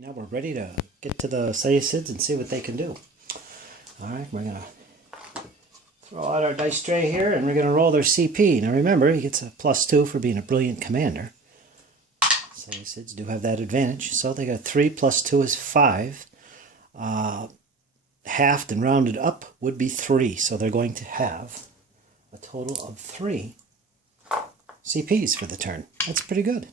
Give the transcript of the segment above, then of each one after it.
Now we're ready to get to the Sayasids and see what they can do. Alright, we're going to throw out our dice tray here and we're going to roll their CP. Now remember, he gets a +2 for being a brilliant commander. Sayasids do have that advantage. So they got 3 + 2 is 5. Halved and rounded up would be 3. So they're going to have a total of 3 CPs for the turn. That's pretty good.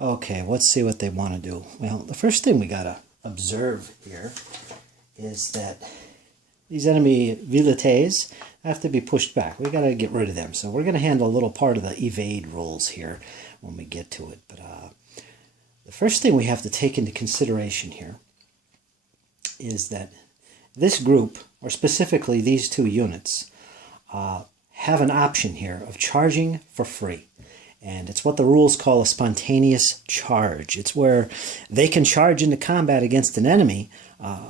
Okay, let's see what they want to do. Well, the first thing we got to observe here is that these enemy velites have to be pushed back. We got to get rid of them. So we're going to handle a little part of the evade rules here when we get to it. But the first thing we have to take into consideration here is that this group, or specifically these 2 units, have an option here of charging for free. And it's what the rules call a spontaneous charge. It's where they can charge into combat against an enemy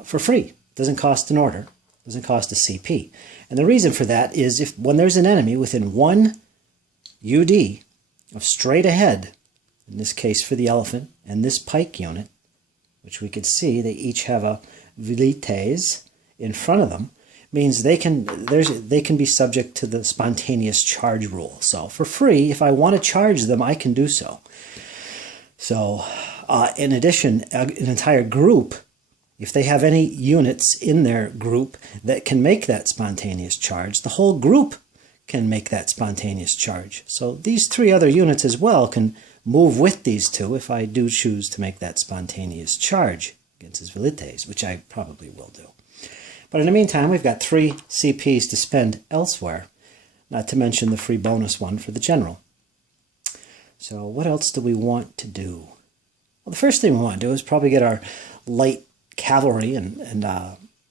for free. It doesn't cost an order. It doesn't cost a CP. And the reason for that is when there's an enemy within 1 UD of straight ahead, in this case for the elephant, and this pike unit, which we could see they each have a velites in front of them, means they can be subject to the spontaneous charge rule. So for free, if I want to charge them, I can do so. So in addition, an entire group, if they have any units in their group that can make that spontaneous charge, the whole group can make that spontaneous charge. So these 3 other units as well can move with these 2 if I do choose to make that spontaneous charge against his velites, which I probably will do. But in the meantime, we've got 3 CPs to spend elsewhere, not to mention the free bonus one for the general. So what else do we want to do? Well, the first thing we want to do is probably get our light cavalry and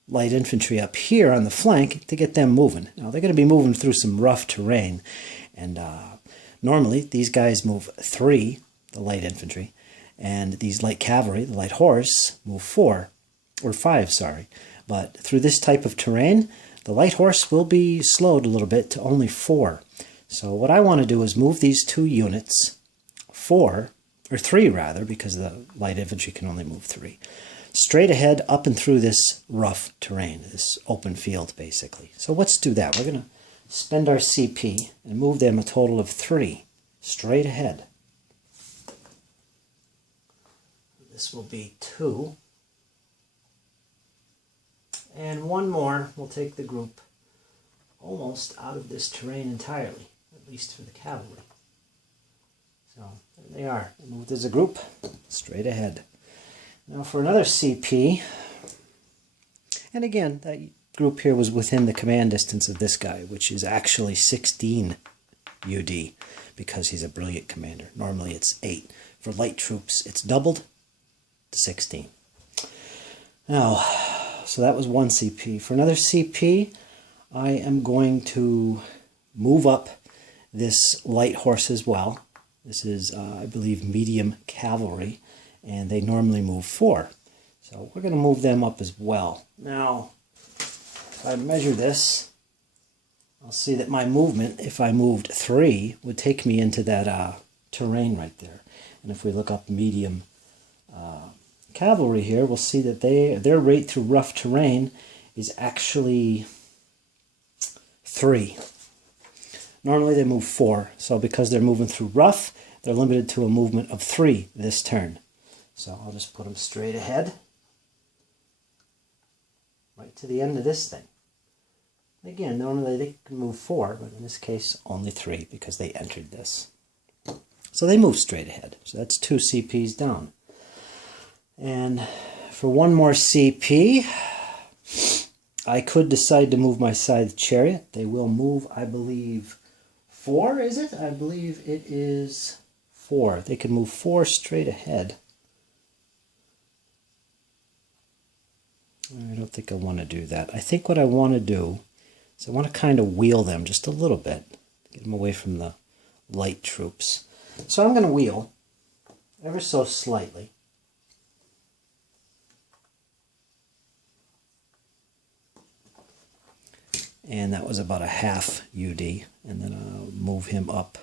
light infantry up here on the flank to get them moving. Now, they're going to be moving through some rough terrain, and normally these guys move 3, the light infantry, and these light cavalry, the light horse, move 4, or 5, sorry. But through this type of terrain, the light horse will be slowed a little bit to only 4. So what I want to do is move these 2 units, 3 rather, because the light infantry can only move 3, straight ahead up and through this rough terrain, this open field basically. So let's do that. We're going to spend our CP and move them a total of 3 straight ahead. This will be 2. And 1 more will take the group almost out of this terrain entirely, at least for the cavalry. So there they are. They moved as a group straight ahead. Now for another CP, and again, that group here was within the command distance of this guy, which is actually 16 UD, because he's a brilliant commander. Normally it's 8. For light troops, it's doubled to 16. Now, so that was 1 CP. For another CP, I am going to move up this light horse as well. This is, I believe, medium cavalry, and they normally move 4. So we're going to move them up as well. Now, if I measure this, I'll see that my movement, if I moved 3, would take me into that terrain right there. And if we look up medium cavalry here, we'll see that their rate through rough terrain is actually 3. Normally they move 4, so because they're moving through rough, they're limited to a movement of 3 this turn. So I'll just put them straight ahead, right to the end of this thing. Again, normally they can move 4, but in this case only 3 because they entered this. So they move straight ahead. So that's 2 CPs down. And for 1 more CP, I could decide to move my scythe chariot. They will move, I believe, 4, is it? I believe it is 4. They can move 4 straight ahead. I don't think I want to do that. I think what I want to do is I want to kind of wheel them just a little bit, get them away from the light troops. So I'm going to wheel ever so slightly. And that was about a half UD, and then I'll move him up.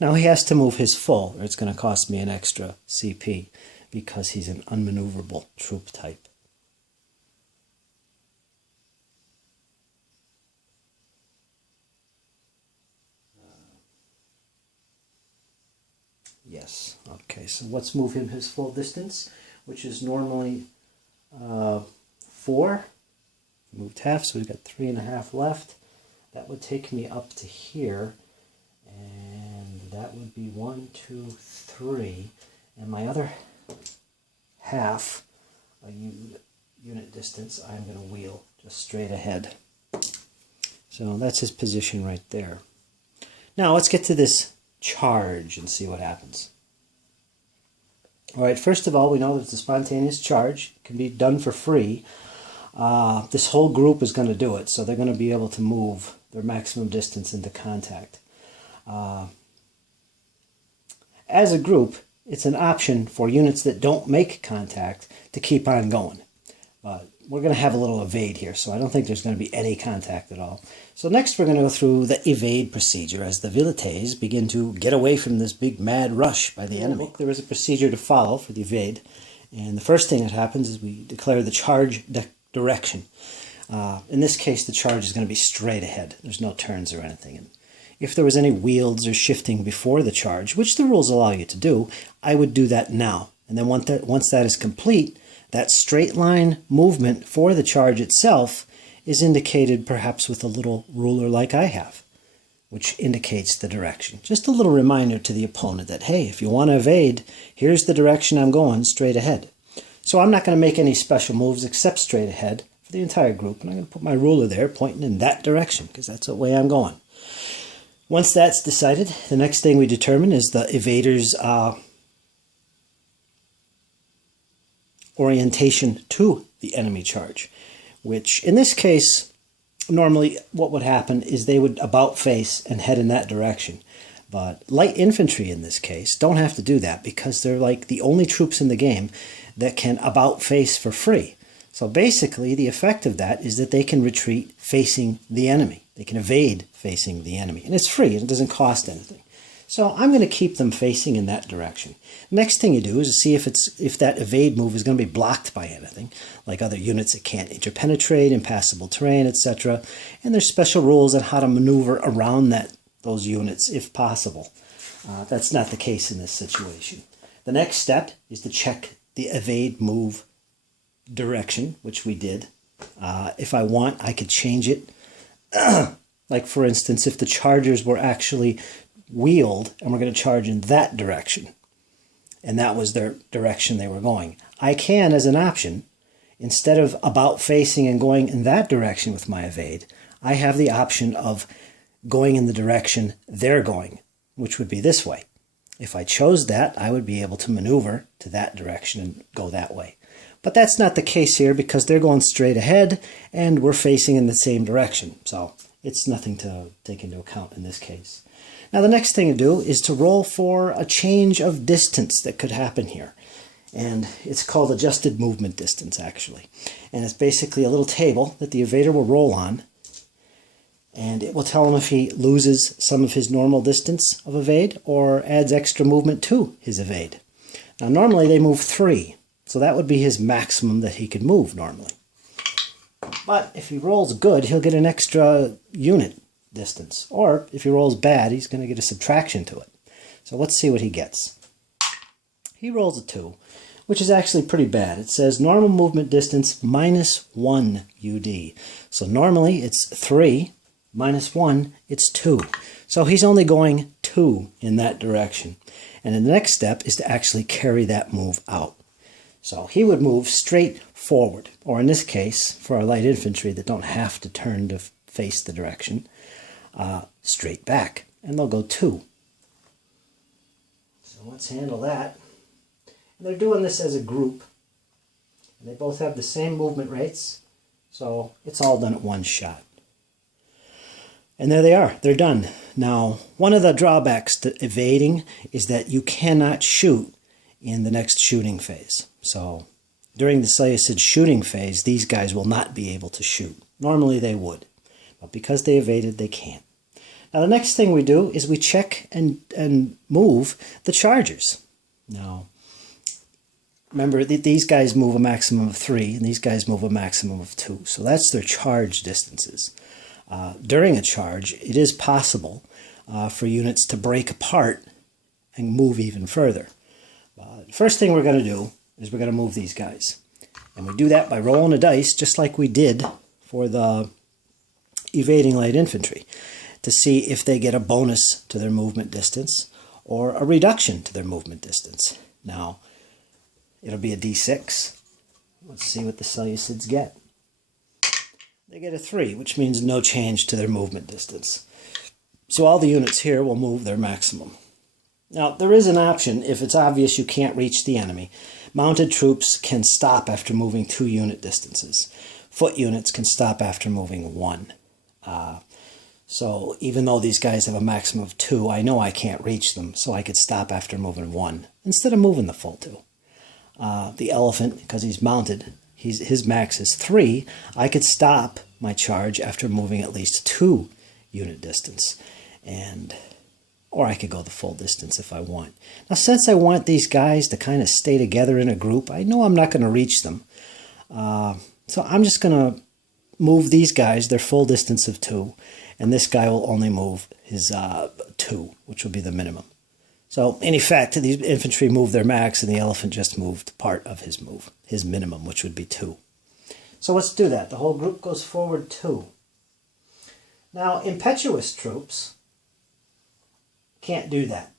Now he has to move his full, or it's going to cost me an extra CP, because he's an unmaneuverable troop type. Yes, okay, so let's move him his full distance, which is normally 4. Moved half, so we've got 3.5 left. That would take me up to here, and that would be 1, 2, 3, and my other half, a unit distance, I'm going to wheel just straight ahead. So that's his position right there. Now let's get to this charge and see what happens. Alright, first of all, we know that it's a spontaneous charge. It can be done for free. This whole group is going to do it, so they're going to be able to move their maximum distance into contact. As a group, it's an option for units that don't make contact to keep on going. But we're going to have a little evade here, so I don't think there's going to be any contact at all. So next we're going to go through the evade procedure as the Vilites begin to get away from this big mad rush by the enemy. There is a procedure to follow for the evade, and the first thing that happens is we declare the charge direction. In this case, the charge is going to be straight ahead. There's no turns or anything. And if there was any wields or shifting before the charge, which the rules allow you to do, I would do that now. And then once that is complete, that straight line movement for the charge itself is indicated perhaps with a little ruler like I have, which indicates the direction. Just a little reminder to the opponent that, hey, if you want to evade, here's the direction I'm going, straight ahead. So I'm not going to make any special moves except straight ahead for the entire group, and I'm going to put my ruler there pointing in that direction because that's the way I'm going. Once that's decided, the next thing we determine is the evader's orientation to the enemy charge, which in this case, normally what would happen is they would about face and head in that direction. But light infantry in this case don't have to do that because they're like the only troops in the game that can about face for free. So basically the effect of that is that they can retreat facing the enemy. They can evade facing the enemy. And it's free and it doesn't cost anything. So I'm going to keep them facing in that direction. Next thing you do is see if that evade move is going to be blocked by anything, like other units that can't interpenetrate, impassable terrain, etc. And there's special rules on how to maneuver around those units if possible. That's not the case in this situation. The next step is to check the evade move direction, which we did. If I want, I could change it. Like for instance, if the chargers were actually wheeled and we're going to charge in that direction, and that was their direction they were going, I can, as an option, instead of about facing and going in that direction with my evade, I have the option of going in the direction they're going, which would be this way. If I chose that, I would be able to maneuver to that direction and go that way. But that's not the case here because they're going straight ahead and we're facing in the same direction. So it's nothing to take into account in this case. Now the next thing to do is to roll for a change of distance that could happen here. And it's called adjusted movement distance actually. And it's basically a little table that the evader will roll on. And it will tell him if he loses some of his normal distance of evade or adds extra movement to his evade. Now normally they move 3. So that would be his maximum that he could move normally. But if he rolls good, he'll get an extra unit distance. Or if he rolls bad, he's going to get a subtraction to it. So let's see what he gets. He rolls a 2, which is actually pretty bad. It says normal movement distance -1 UD. So normally it's 3 minus 1, it's 2. So he's only going 2 in that direction. And the next step is to actually carry that move out. So he would move straight forward, or in this case, for our light infantry that don't have to turn to face the direction, straight back, and they'll go 2. So let's handle that. And they're doing this as a group, and they both have the same movement rates, so it's all done at one shot. And there they are, they're done. Now, one of the drawbacks to evading is that you cannot shoot in the next shooting phase. So during the Seleucid shooting phase, these guys will not be able to shoot. Normally they would, but because they evaded, they can't. Now the next thing we do is we check and move the chargers. Now, remember, these guys move a maximum of 3, and these guys move a maximum of 2. So that's their charge distances. During a charge, it is possible for units to break apart and move even further. The first thing we're going to do is we're going to move these guys. And we do that by rolling a dice, just like we did for the evading light infantry, to see if they get a bonus to their movement distance or a reduction to their movement distance. Now, it'll be a d6. Let's see what the Seleucids get. They get a 3, which means no change to their movement distance. So all the units here will move their maximum. Now, there is an option if it's obvious you can't reach the enemy. Mounted troops can stop after moving 2 unit distances. Foot units can stop after moving 1. So even though these guys have a maximum of 2, I know I can't reach them, so I could stop after moving 1 instead of moving the full 2. The elephant, because he's mounted, his max is 3. I could stop my charge after moving at least 2 unit distance, or I could go the full distance if I want. Now, since I want these guys to kind of stay together in a group, I know I'm not going to reach them. So I'm just going to move these guys their full distance of 2, and this guy will only move his 2, which will be the minimum. So, in effect, these infantry moved their max, and the elephant just moved part of his move, his minimum, which would be 2. So let's do that. The whole group goes forward 2. Now, impetuous troops can't do that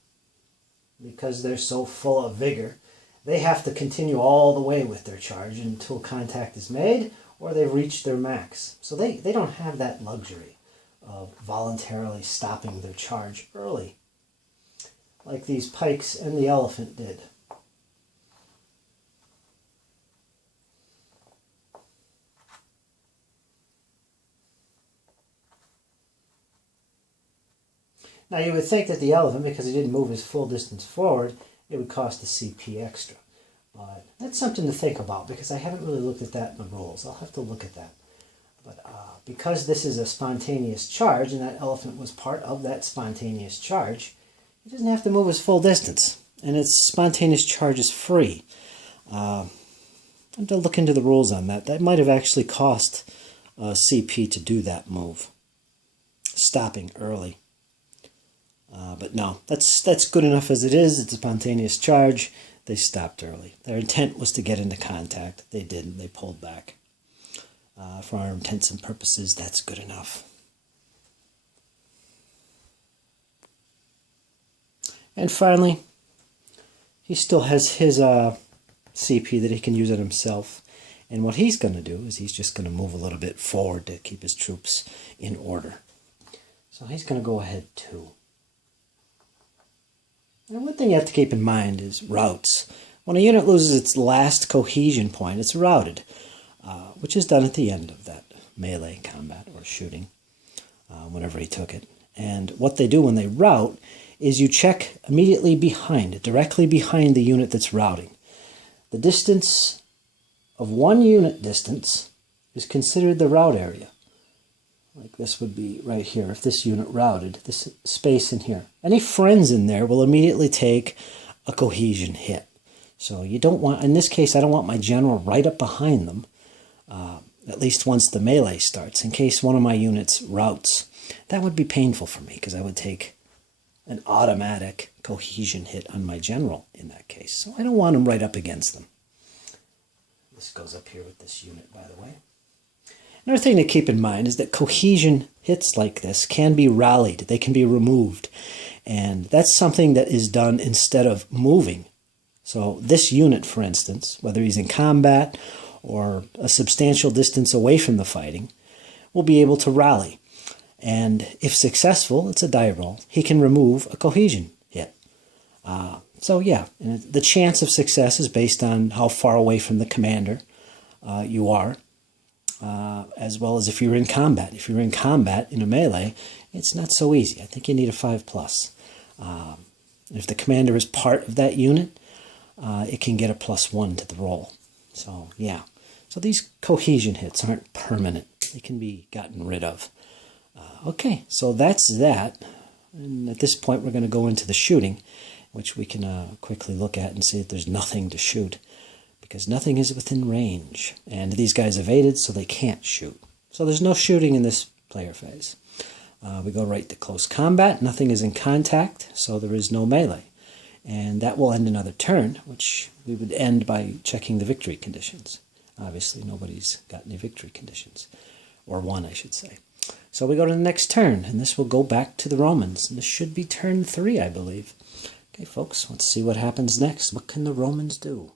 because they're so full of vigor. They have to continue all the way with their charge until contact is made or they've reached their max. So they don't have that luxury of voluntarily stopping their charge early, like these pikes and the elephant did. Now you would think that the elephant, because he didn't move his full distance forward, it would cost a CP extra. But that's something to think about, because I haven't really looked at that in the rules. I'll have to look at that. But because this is a spontaneous charge, and that elephant was part of that spontaneous charge, he doesn't have to move his full distance. And its spontaneous charge is free. I have to look into the rules on that. That might have actually cost CP to do that move, stopping early. But no, that's good enough as it is. It's a spontaneous charge. They stopped early. Their intent was to get into contact. They didn't. They pulled back. For our intents and purposes, that's good enough. And finally, he still has his CP that he can use on himself. And what he's going to do is he's just going to move a little bit forward to keep his troops in order. So he's going to go ahead too. And one thing you have to keep in mind is routes. When a unit loses its last cohesion point, it's routed, which is done at the end of that melee combat or shooting, whenever he took it. And what they do when they rout is you check immediately behind, directly behind the unit that's routing. The distance of 1 unit distance is considered the rout area. Like this would be right here. If this unit routed, this space in here, any friends in there will immediately take a cohesion hit. So you don't want, in this case, I don't want my general right up behind them, at least once the melee starts, in case one of my units routs. That would be painful for me because I would take an automatic cohesion hit on my general in that case. So I don't want him right up against them. This goes up here with this unit, by the way. Another thing to keep in mind is that cohesion hits like this can be rallied. They can be removed. And that's something that is done instead of moving. So this unit, for instance, whether he's in combat or a substantial distance away from the fighting, will be able to rally. And if successful, it's a die roll, he can remove a cohesion hit. So yeah, the chance of success is based on how far away from the commander you are. As well as if you're in combat. If you're in combat in a melee, it's not so easy. I think you need a 5+. If the commander is part of that unit, it can get a +1 to the roll. So yeah, so these cohesion hits aren't permanent. They can be gotten rid of. Okay, so that's that. And at this point, we're going to go into the shooting, which we can quickly look at and see that there's nothing to shoot. because nothing is within range. And these guys evaded, so they can't shoot. So there's no shooting in this player phase. We go right to close combat. Nothing is in contact, so there is no melee. And that will end another turn, which we would end by checking the victory conditions. Obviously, nobody's got any victory conditions. Or one, I should say. So we go to the next turn, and this will go back to the Romans. And this should be turn 3, I believe. Okay, folks, let's see what happens next. What can the Romans do?